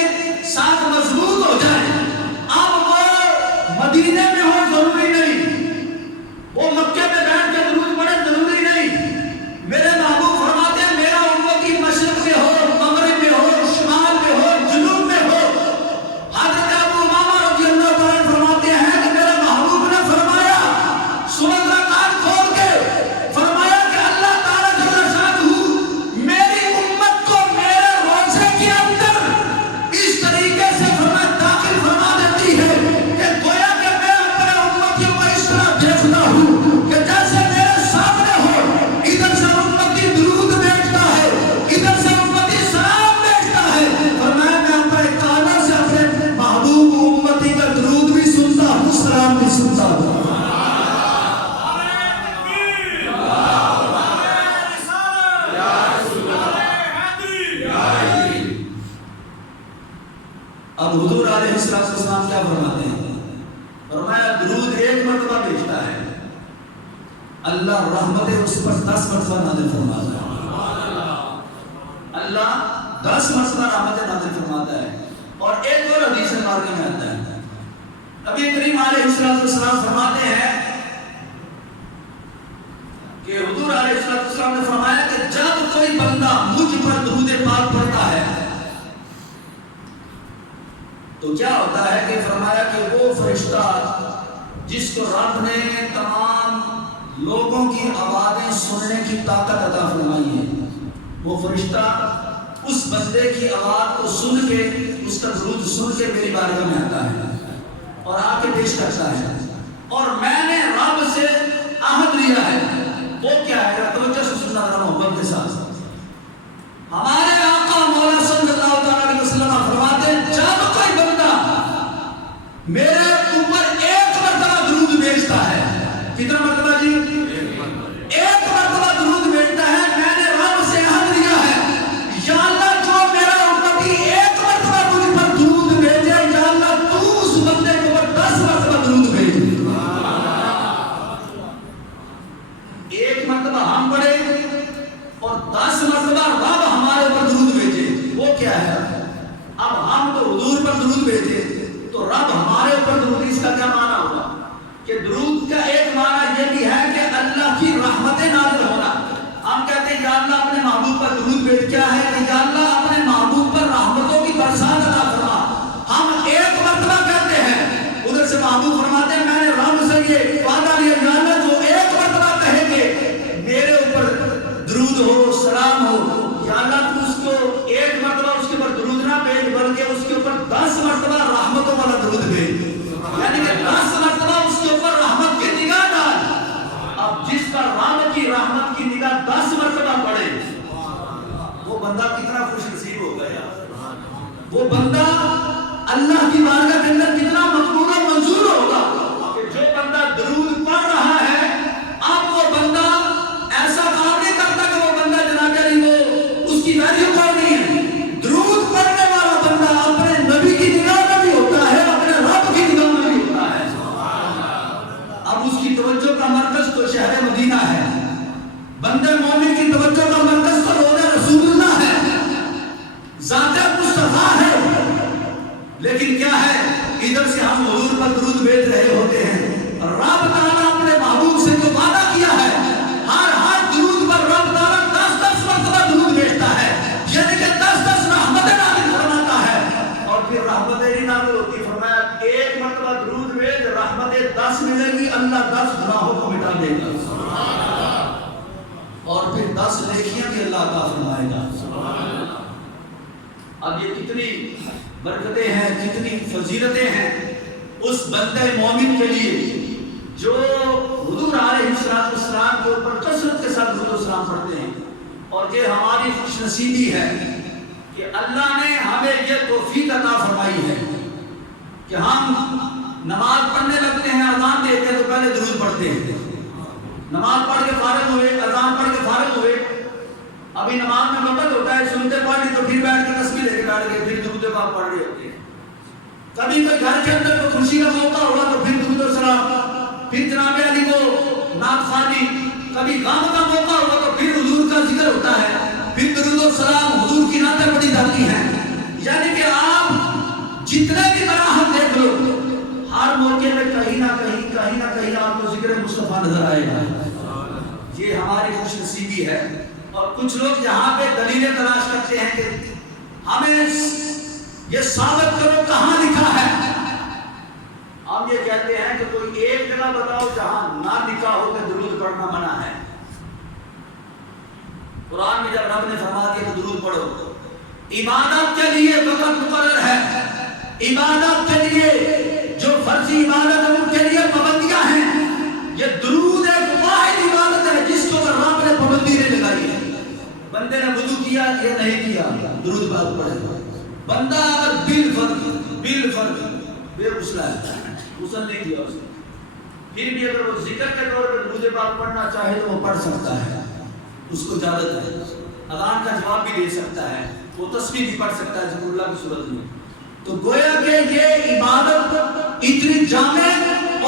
ساتھ مضبوط ہو جائے، اب وہ مدینے میں ہو ضروری نہیں، وہ مکے میں بیٹھ کے درود پڑھے ضروری نہیں۔ میرے محبوب فرماتے ہیں میرا امتی مشرق میں ہو، مغرب میں ہو، شمال میں ہو، جنوب میں ہو۔ حضرت ابو امامہ رضی اللہ تعالیٰ فرماتے ہیں کہ میرے محبوب نے فرمایا، سورہ کان کھول کے فرمایا کہ اللہ تعالیٰ جل شانہ میری امت کو میرے روزے کے اندر اس طریقے سے داخل فرما دیتی ہے کہ گویا کہ میں اپنے امتیوں کو اس طرح دیکھتا ہوں کہ جیسے میرے سامنے ہو، ادھر سے امتی درود بیٹھتا ہے، ادھر سے امتی سلام بیٹھتا ہے، فرمایا میں اپنے کانوں سے اپنے محبوب امتی کا درود بھی سنتا ہوں، سلام بھی سنتا ہوں۔ اب حضور علیہ السلام کیا فرماتے ہیں؟ فرمایا درود ایک مرتبہ بھیجتا ہے، اللہ رحمت اس پر 10 مرتبہ نازل فرماتا ہے، اللہ 10 مرتبہ رحمت نازل فرماتا ہے۔ اور ایک اور حدیث مبارکہ میں آتا ہے، نبی کریم علیہ السلام فرماتے ہیں کہ حضور علیہ السلام نے فرمایا کہ جب کوئی بندہ مجھ پر درود پاک پڑھتا ہے تو کیا ہوتا ہے کہ فرمایا کہ وہ فرشتہ جس کو رب نے تمام لوگوں کی آوازیں سننے کی طاقت عطا فرمائی ہے، وہ فرشتہ اس بندے کی آواز کو سن کے، اس کا درود سن کے میری بارگاہ میں آتا ہے اور آ کے پیش کرتا ہے، اور میں نے رب سے عہد لیا ہے۔ وہ کیا ہے؟ توجہ سے سننا ذرا محبت کے ساتھ۔ ہمارے آقا مولا صلی اللہ علیہ وسلم فرماتے ہیں جب کوئی بندہ میرے اوپر ایک مرتبہ درود بھیجتا ہے، کتنا مرتبہ جی؟ ایک مرتبہ درود بھیجتا ہے، میں نے رب سے عہد لیا ہے یا اللہ جو میرا امتی ایک مرتبہ مجھ پر درود بھیجے، یا اللہ تو اس بندے کے اوپر 10 مرتبہ درود بھیج۔ ایک مرتبہ ہم پڑھے اور 10 مرتبہ رب ہمارے اوپر درود بھیجے، وہ کیا ہے؟ اب ہم تو حضور پر درود بھیجے تو رب ہمارے اوپر درود، اس کا کیا معنی ہوگا؟ کہ درود کا ایک معنی یہ بھی ہے کہ اللہ کی رحمتیں نازل ہونا۔ ہم کہتے ہیں یا اللہ اپنے محبوب پر درود بھیج، کیا ہے کہ یا اللہ اپنے محبوب پر رحمتوں کی برسات عطا لیے وعدہ لیا، یا اللہ جو ایک مرتبہ کہیں گے میرے اوپر درود ہو سلام ہو، یا اللہ تو اس کو ایک مرتبہ اس کے اوپر درود نہ بھیج بلکہ اس کے اوپر 10 مرتبہ رحمتوں والا درود بھیج، یعنی کہ 10 مرتبہ اس کے اوپر رحمت کی نگاہ ڈال۔ اب جس پر رحمت کی نگاہ 10 مرتبہ پڑے وہ بندہ کتنا خوش نصیب ہو گیا، وہ بندہ اللہ کی بارگاہ کے اندر کتنا مقبول و منظور ہوگا کہ جو بندہ درود پڑھ رہا ہے اب وہ بندہ ایسا کام نہیں کرتا کہ وہ بندہ جناب علی وہ اس کی ویلیو کوئی نہیں ہے۔ درود پڑھنے والا بندہ اپنے نبی کی نگاہ میں بھی ہوتا ہے، اپنے رب کی نگاہ میں بھی ہوتا ہے۔ اب اس کی توجہ کا مرکز تو شہر مدینہ ہے، بندے مومن کی توجہ کا مرکز تو روضہ رسول اللہ ہے، ذات مصطفیٰ ہے، لیکن کیا ہے ادھر سے ہم حضور پر درود بھیج رہے ہوتے ہیں۔ رب تعالیٰ اپنے محبوب سے جو وعدہ کیا ہے ہر درود پر رب تعالیٰ 10 مرتبہ درود بھیجتا ہے، یعنی کہ 10 رحمتیں نازل فرماتا ہے، اور پھر رحمتیں نہیں نازل ہوتی، فرمایا ایک مرتبہ درود بھیج رحمتیں 10 ملیں گی، اللہ 10 گناہوں کو مٹا دے گا اور پھر 10 نیکیاں بھی اللہ عطا فرمائے گا۔ اب یہ کتنی برکتیں ہیں، کتنی فضیلتیں ہیں اس بندے مومن کے لیے جو حضور علیہ السلام کے اوپر کثرت کے ساتھ درود و سلام پڑھتے ہیں۔ اور یہ ہماری خوش نصیبی ہے کہ اللہ نے ہمیں یہ توفیق عطا فرمائی ہے کہ ہم نماز پڑھنے لگتے ہیں، اذان دیتے ہیں تو پہلے درود پڑھتے ہیں، نماز پڑھ کے فارغ ہوئے، اذان پڑھ کے فارغ ہوئے، ابھی نماز میں وقت ہوتا ہے سنتے پڑھ لی تو پھر بیٹھ کے تسبیح لے کے بیٹھ گئے، پھر درود پاک پڑھ رہے ہوتے ہیں۔ کبھی کوئی گھر کے اندر کوئی خوشی کا موقع ہوا تو پھر درود و سلام، پھر جناب علی کو نعت خوانی، کبھی غم کا موقع ہوا تو پھر حضور کا ذکر ہوتا ہے، پھر درود و سلام حضور کی نعتیں پڑھی جاتی ہیں۔ یعنی کہ آپ جتنے بھی مراحل دیکھ لو ہر موقع میں کہیں نہ کہیں آپ کو ذکر مصطفیٰ نظر آئے گا۔ یہ ہماری خوش نصیبی ہے۔ اور کچھ لوگ یہاں پہ دلیلیں تلاش کرتے ہیں کہ ہمیں یہ ثابت کرو کہاں لکھا ہے۔ ہم یہ کہتے ہیں کہ کوئی ایک جگہ بتاؤ جہاں نہ لکھا ہو کہ درود پڑھنا منع ہے۔ قرآن میں جب رب نے فرما دیا کہ درود پڑھو، عبادت کے لیے وقت مقرر ہے، عبادت کے لیے جو فرضی عبادت ہے ان کے لیے پابندیاں ہیں۔ یہ درود ایک واحد عبادت ہے جس کو رب نے پابندی نہیں لگائی ہے۔ بندے نے وضو کیا یا نہیں کیا درود پاک پڑھے، بندہ اگر بالفرض بے غسل ہے، غسل نہیں کیا اس نے، پھر بھی اگر وہ ذکر کے طور پر درود پاک پڑھنا چاہے تو وہ پڑھ سکتا ہے، اس کو اجازت ہے، اذان کا جواب بھی دے سکتا ہے، وہ تسبیح بھی پڑھ سکتا ہے ذکر اللہ کی صورت میں۔ تو گویا کہ یہ عبادت اتنی جامع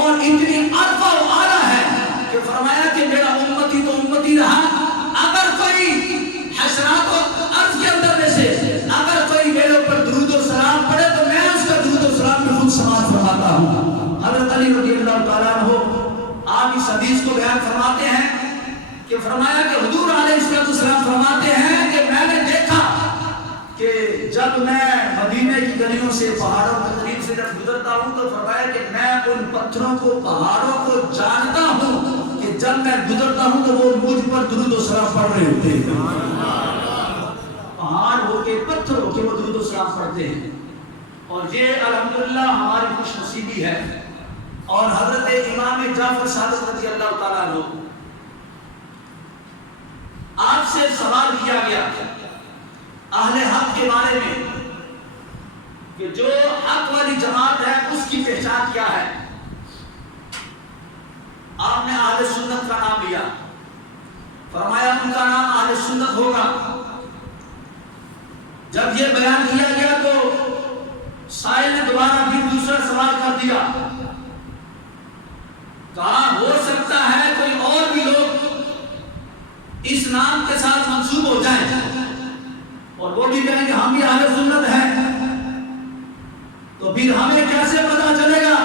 اور اتنی عرفہ و اعلیٰ ہے کہ فرمایا کہ میرا امتی تو امتی رہا، اگر کوئی حشرات و عرض کے اندر میں سے اگر کوئی میرے اوپر درود و سلام پڑھے تو میں اس کا درود و سلام بھی خود سماعت فرماتا ہوں۔ حضرت علی رضی اللہ تعالیٰ عنہ آپ اس حدیث کو بیان فرماتے ہیں کہ فرمایا کہ حضور علیہ السلام فرماتے ہیں کہ میں نے دیکھا کہ جب میں مدینے کی گلیوں سے پہاڑوں کے قریب سے جب گزرتا ہوں تو فرمایا کہ میں ان پتھروں کو پہاڑوں کو جانتا ہوں کہ جب میں گزرتا ہوں تو وہ مجھ پر درود و سلام پڑھ رہے ہوتے ہیں، پہاڑ ہو کے پتھر ہو کے وہ درود و سلام پڑھتے ہیں۔ اور یہ الحمدللہ ہماری خوش نصیبی ہے۔ اور حضرت امام جعفر صادق رضی اللہ تعالیٰ عنہ آپ سے سوال کیا گیا اہل حق کے بارے میں کہ جو حق والی جماعت ہے اس کی پہچان کیا ہے۔ آپ نے اہل سنت کا نام لیا، فرمایا ان کا نام اہل سنت ہوگا۔ جب یہ بیان کیا گیا تو سائل نے دوبارہ پھر دوسرا سوال کر دیا، کہا ہو سکتا ہے کوئی اور بھی لوگ اس نام کے ساتھ منسوب ہو جائیں اور وہ بھی کہیں کہ ہم بھی اہل سنت ہیں، تو پھر ہمیں کیسے پتا چلے گا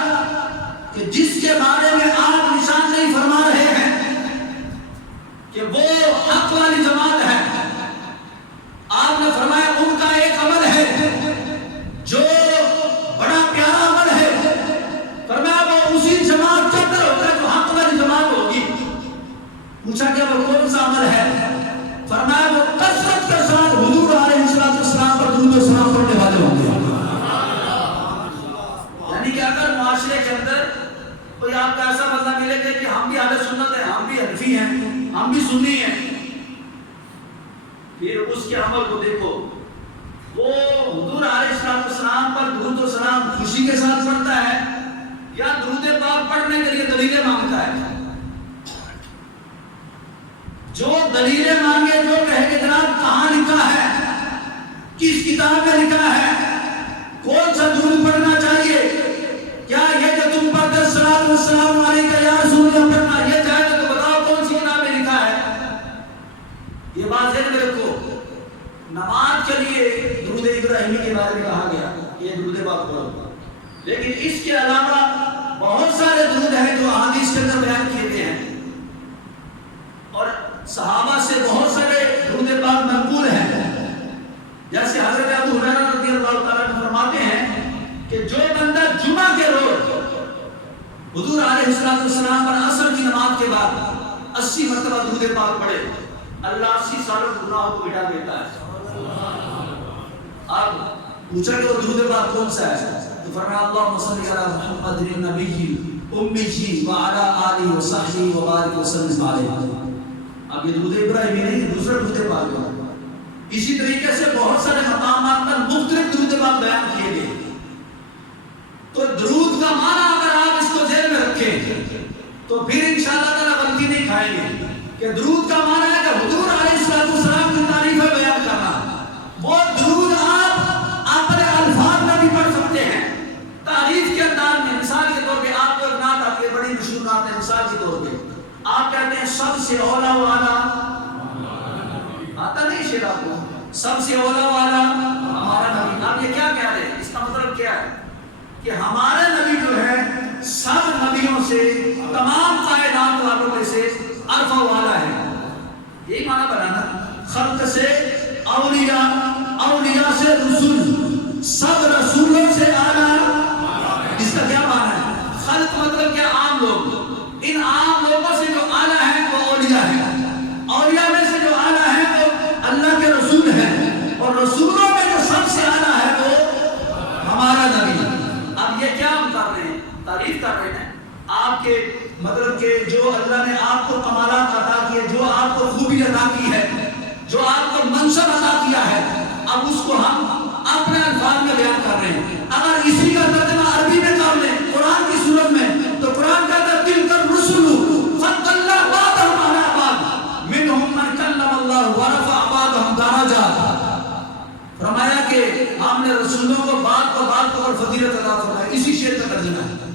کہ جس کے بارے میں آپ نشان نہیں فرما رہے ہیں کہ وہ حق والی جماعت ہے۔ آپ نے فرمایا ان کا ایک عمل ہے جو بڑا پیارا عمل ہے، فرمایا وہ اسی جماعت کے اندر ہوتا ہے سنی ہے، پھر اس کے عمل کو دیکھو. وہ حضور علیہ السلام پر درود و سلام خوشی کے ساتھ پڑھتا ہے یا درود پاک پڑھنے کے لیے دلیلیں مانگتا ہے؟ جو دلیلیں مانگے، جو کہے کہ جناب کہاں لکھا ہے، کس کتاب میں لکھا ہے، کون سا درود پڑھنا چاہیے، کیا یہ جو تم پر الصلوۃ والسلام علیکہ یا رسول اللہ پڑھنا یہ چاہے تو بتاؤ کون سی کتاب میں لکھا ہے؟ یہ بات ذہن میں رکھو. نماز کے لیے درود ابراہیمی کے بارے میں کہا گیا یہ درود پاک پڑھو، لیکن اس کے علاوہ بہت سارے درود ہیں جو احادیث کے اندر بیان کیے گئے ہیں، اور صحابہ سے بہت سارے درود پاک منقول ہیں. جیسے حضرت ابو ہریرہ رضی اللہ تعالیٰ عنہ فرماتے ہیں کہ جو بندہ جمعہ کے روز حضور علیہ السلام پر عصر کی نماز کے بعد 80 مرتبہ درود پاک پڑھے، اللہ 80 سالوں کے گناہوں کو مٹا دیتا ہے. اب پوچھا کہ وہ درود پاک کون سا ہے، تو فرمایا اللہم صلی علی محمد النبی امی وعلی آلہ وصحبہ وبارک وسلم علیہ. اب یہ درود ابراہیمی نہیں، دوسرا درود پاک ہے. اسی طریقے سے بہت سارے مقامات پر مختلف درود پاک بیان کیے گئے. تو درود کا معنی اگر آپ اس کو ذہن میں رکھیں تو پھر انشاءاللہ تعالیٰ غلطی نہیں کھائیں گے کہ درود کا معنی ہے کہ حضور علیہ السلام کی تعریفیں بیان کرنا. وہ درود آپ اپنے الفاظ میں بھی پڑھ سکتے ہیں تعریف کے انداز میں. مثال کے طور پہ آپ کو ایک نعت آتی ہے، بڑی مشہور نعت ہے. مثال کے طور پہ آپ کہتے ہیں سب سے اولا والا، آتا نہیں شعر آپ کو، سب سے اولا والا ہمارا نبی. آپ یہ کیا کہہ رہے ہیں؟ اس کا مطلب کیا ہے کہ ہمارے نبی جو ہے سب نبیوں سے، تمام کائنات والوں میں سے عرفہ والا ہے. یہی معنی بنانا. خلق سے اولیاء، اولیاء سے رسول، سب رسولوں سے اعلیٰ. اس کا کیا معنی ہے؟ خلق مطلب کیا؟ عام لوگ. ان عام لوگوں سے جو اعلیٰ ہیں وہ اولیاء ہیں، اولیاء میں سے جو اعلیٰ ہیں وہ اللہ کے رسول ہیں، اور رسولوں میں جو سب سے اعلیٰ ہے وہ ہمارا نبی. اب یہ کیا ہم کر رہے ہیں؟ تعریف کر رہے ہیں آپ کے، مطلب کہ جو اللہ نے آپ کو کمالات عطا کیے، جو آپ کو خوبی عطا کی ہے، جو آپ کو منصب عطا کیا ہے، اب اس کو ہم اپنے الفاظ میں بیان کر رہے ہیں. اگر اسی کا ترجمہ عربی میں کر لیں قرآن کی صورت میں تو قرآن کہتا ہے تلک الرسل فضلنا بعضهم علی بعض منهم من کلم اللہ ورفع بعضهم درجات. فرمایا کہ ہم نے رسولوں کو بعض پر فضیلت عطا فرمائی. اسی شعر کا ترجمہ ہے،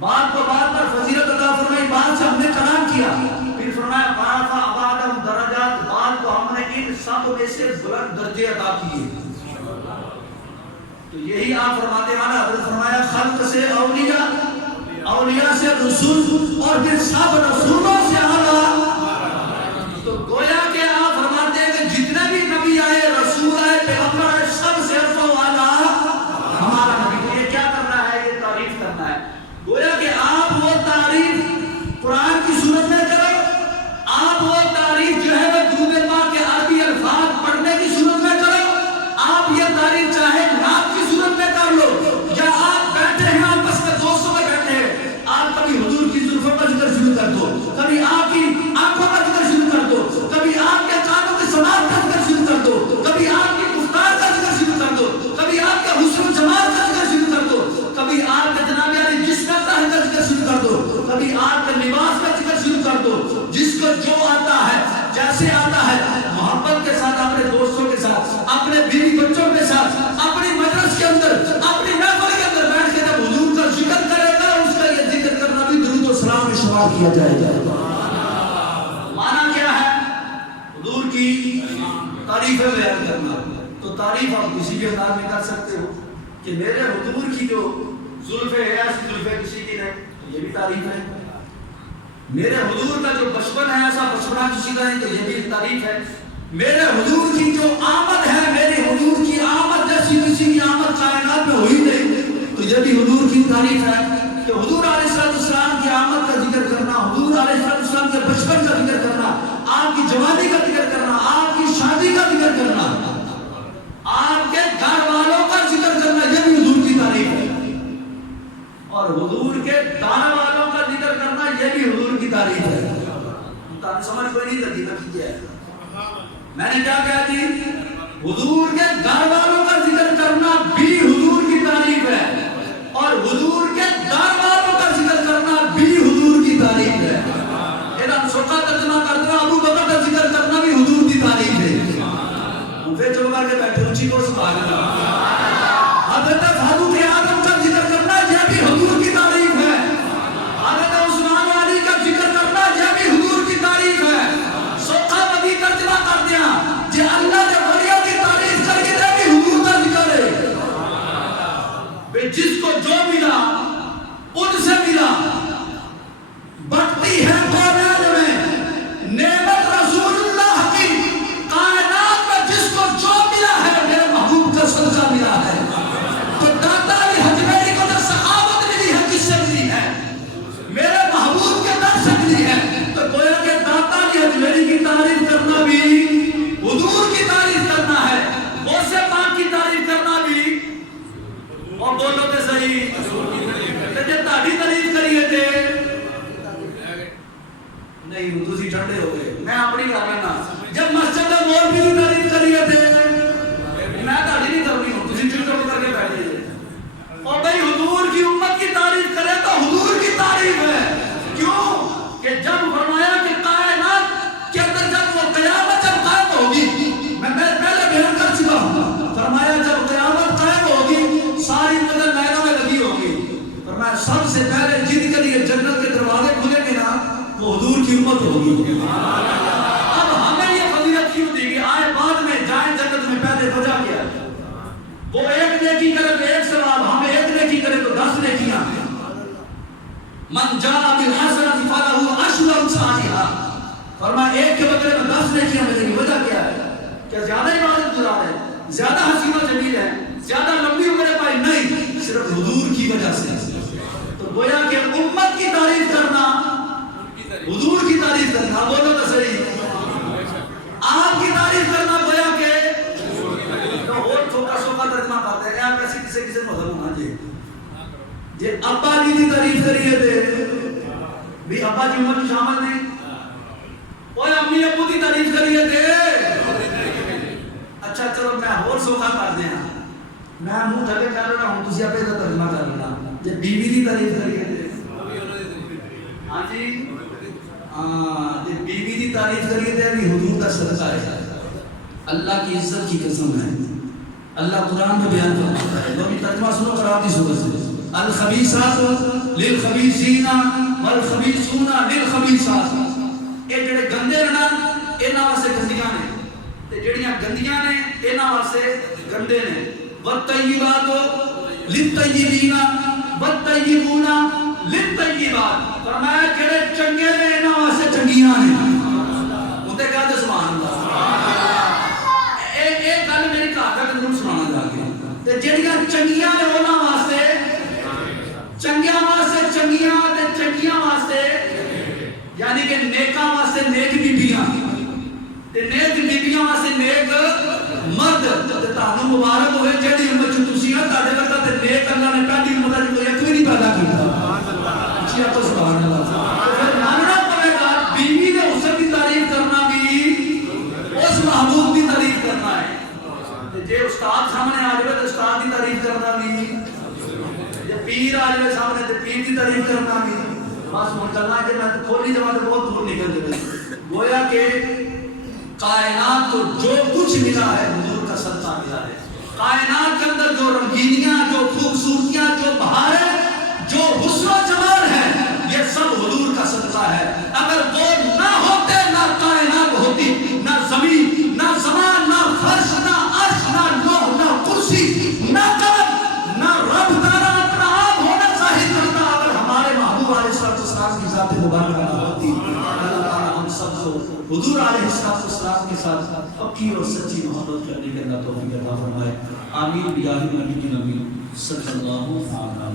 بعض پر فضیلت عطا فرمائی، بعض سے ہم نے کلام کیا. پھر فرمایا ورفع بعضهم درجات، بعض کو ہم نے ان سب میں سے بلند درجے عطا کیے. تو یہی آپ فرماتے ہیں نا، حضرت فرمایا خلق سے اولیاء، اولیاء سے رسول، اور پھر سب رسولوں سے اعلیٰ. تو گویا کہ آپ فرماتے ہیں کہ جتنے بھی نبی آئے، رسول آئے، پیغمبر آئے، سب سے اعلیٰ ہمارا نبی. تو یہ کیا کرنا ہے؟ یہ تعریف کرنا ہے. گویا کہ آپ وہ تعریف قرآن کی صورت میں کرو، آپ وہ تعریف جو ہے وہ درود پاک کے عربی الفاظ پڑھنے کی صورت میں کرو. آپ یہ تعریف چاہے نعت کی صورت میں کر لو، یا آپ بیٹھے ہیں آپس میں دوستوں میں بیٹھے ہیں، آپ کبھی حضور کی زلفوں کا ذکر شروع کر دو، کبھی آپ کی آنکھوں کا ذکر شروع کر دو، کبھی آپ کے کانوں کی سماعت کا ذکر شروع کر دو، کبھی آپ کی گفتار کا ذکر شروع کر دو، کبھی آپ کے حسن و جمال کا ذکر شروع کر دو، کبھی آپ کے جناب یعنی جسم کا ذکر شروع کر دو، کبھی آپ کے لباس کا ذکر شروع کر دو. جس کو جو آتا ہے، جیسے آتا ہے، محبت کے ساتھ، اپنے دوستوں کے ساتھ، اپنے بیوی بچوں کے ساتھ، اپنی مجلس کے اندر، اپنی محفل کے اندر بیٹھ کے جب حضور کا ذکر کرے گا، اس کا یہ ذکر کرنا بھی درود و سلام میں شمار کیا جائے گا. معنی کیا ہے؟ حضور کی تعریفیں بیان کرنا. تو تعریف آپ کسی بھی انداز میں کر سکتے ہو کہ میرے حضور کی جو زلفیں ہیں ایسی زلفیں کسی کی نہیں، تو یہ بھی تعریف ہے. میرے حضور کا جو بچپن ہے ایسا بچپنا کسی کا نہیں، تو یہ بھی تعریف ہے. میرے حضور کی جو آمد ہے، میرے حضور کی آمد جیسی کسی کی آمد کائنات میں ہوئی نہیں، تو یہ بھی حضور کی تعریف ہے. کہ حضور علیہ السلام کی آمد کا ذکر کرنا، حضور علیہ السلام کے بچپن کا ذکر کرنا، آپ کی جوانی کا ذکر کرنا، آپ کی شادی کا ذکر کرنا، آپ کے گھر والوں کا ذکر کرنا، یہ بھی حضور کی تعریف ہے. اور حضور کے دانا والوں کا ذکر کرنا، یہ بھی حضور کی تعریف ہے. سمجھ کوئی نہیں حضور کے گھر والوں کا ذکر کرنا بھی حضور کی تعریف ہے، اور حضور کے در والوں کا ذکر کرنا بھی حضور کی تعریف ہے۔ یہ سوکھا ترجمہ کرتے ہیں، ابو بکر کا ذکر کرنا بھی حضور کی تعریف ہے۔ پھر چپ کر کے بیٹھے اونچی کو سبحان اللہ۔ حضرت فاروق اعظم کا ذکر کرنا یہ بھی حضور کی تعریف ہے۔ حضرت عثمان علی کا ذکر کرنا یہ بھی حضور کی تعریف ہے۔ سوکھا بدی ترجمہ کر دیا جی اللہ نے ولیوں کی تعریف کر کے دے بھی حضور کا ذکر ہے۔ بے جس کو جو ملا ان سے ملا، بڑھتی ہے کائنات میں نعمت رسول اللہ کی، کائنات میں جس کو جو ملا ہے میرے محبوب کا صدقہ ملا ہے۔ تو داتا علی حجویری کو جو سخاوت ملی ہے کس سے ملی ہے؟ میرے محبوب کے در سے ملی ہے۔ تو گویا کہ داتا علی حجویری کی تعریف کرنا بھی حضور کی تعریف کرنا ہے، غوث پاک کی تعریف کرنا بھی، اور بولو تے صحیح تے جے تہاڈی تعریف کریے تے نہیں تسی ٹھنڈے ہو گئے، میں اپنی کر لینا۔ جب مسجد میں مولوی کی تعریف کریے تے میں تہاڈی نہیں کرنی، تسی چپ کر کے بیٹھ جائیے۔ اور بھائی حضور کی امت کی تعریف کرے تو حضور کی تعریف ہے، کیوں کہ جب فرمایا کہ کائنات کے اندر جب وہ قیامت جب قائم ہوگی، میں پہلے بیان کر چکا ہوں، فرمایا جب قیامت قائم ہوگی ساری مدد میدان میں لگی ہوگی، فرمایا سب سے پہلے جن کے لیے جنت کے دروازے کھلیں گے نا وہ حضور کی امت ہوگی۔ اب ہمیں یہ فضیلت کیوں دی گئی؟ آئے بعد میں جائیں جنت میں، پہلے وجہ کیا ہے؟ وہ ایک نیکی کرے تو ایک ثواب، ہمیں ایک نیکی کرے تو 10 نیکیاں۔ من جاء بالحسنۃ فلہ عشر امثالھا، فرمایا ایک کے بدلے میں 10 نیکیاں ملیں گی۔ وجہ کیا ہے؟ کیا زیادہ عبادت گزار ہے، زیادہ حسین و جمیل ہے، زیادہ لمبی عمر پائی؟ نہیں، صرف حضور کی وجہ سے۔ تو گویا کہ امت کی تعریف کرنا، حضور کی تعریف کرنا، بولو تو صحیح، آپ کی تعریف کرنا گویا کہ اور چھوٹا چھوٹا ترجمہ کرتے ہیں آپ ایسی کسی مذہب ہونا جی ابا جی کی تعریف کریے تھے بھی ابا جی امت شامل نہیں، اور امی ابو کی تعریف کریے تھے۔ اچھا چلو میں اور سوکھا کر دیا، میں منہ تھلے کر رہا ہوں، تسی اپنے کا ترجمہ کر لینا جی بیوی کی تعریف کریے تھے۔ ہاں جی جی بیوی کی تعریف کریے تھے بھی حضور کا صدقہ ہے، اللہ کی عزت کی قسم ہے۔ اللہ قرآن میں بیان فرماتا ہے، وہ بھی ترجمہ سنو قرآن کی صورت سے، الخبیثات للخبیثین والخبیثون للخبیثات۔ یہ جڑے گندے نا انہاں واسطے گندیاں نے، تے جڑیاں گندیاں نے انہاں واسطے گندے نے۔ والطیبات للطیبین والطیبون للطیبات، فرمایا جڑے چنگے نے انہاں واسطے چنگیاں نے۔ اونتے کہا تے سبحان اللہ۔ ایک گل میری گھر تک ضرور سنانا جا کے، تے جڑیاں چنگیاں نے انہاں واسطے چنگیاں واسطے چنگیاں تے چنگیاں واسطے یعنی کہ نیکاں واسطے نیک بیبیاں تے نیک بیبیاں واسطے نیک مرد۔ تے تانوں مبارک ہوئے جڑی امت چ تسی ہو، تہاڈے ورگا تے نیک اللہ نے پہلی امت وچ کوئی ایک بھی نہیں پیدا کیتا۔ اچھی آپ سبحان اللہ۔ پھر ماننا پڑے گا بیوی نے حسن کی تعریف کرنا بھی اس محبوب کی تعریف کرنا ہے۔ تے جے استاد سامنے آ جائے تو استاد کی تعریف کرنا بھی، جے پیر آ جائے سامنے تے پیر کی تعریف کرنا بھی۔ بس ہن چلنا کہ میں کھولی جمع سے بہت دور نکل گئے۔ گویا کہ کائنات کو جو کچھ ملا ہے حضور کا صدقہ ملا ہے۔ کائنات کے اندر جو رنگینیاں، جو خوبصورتیاں، جو بہاریں، جو حسن و جمال ہے، یہ سب حضور کا صدقہ ہے۔ اگر وہ نہ ہوتے نہ کائنات ہوتی، نہ زمین، نہ زمان، نہ فرش، نہ عرش، نہ لوح، نہ کرسی، نہ قلم، نہ رب تعالیٰ اپنا آپ ہونا ظاہر کرتا اگر ہمارے محبوب علیہ السلام کی ذات مبارکہ نہ ہوتی۔ اللہ تعالیٰ ہم سب کو حضور علیہ السلام کے ساتھ پکی اور سچی محبت کرنے کے اللہ توفیق عطا فرمائے۔ آمین بجاہ نبی صلی اللہ علیہ وسلم۔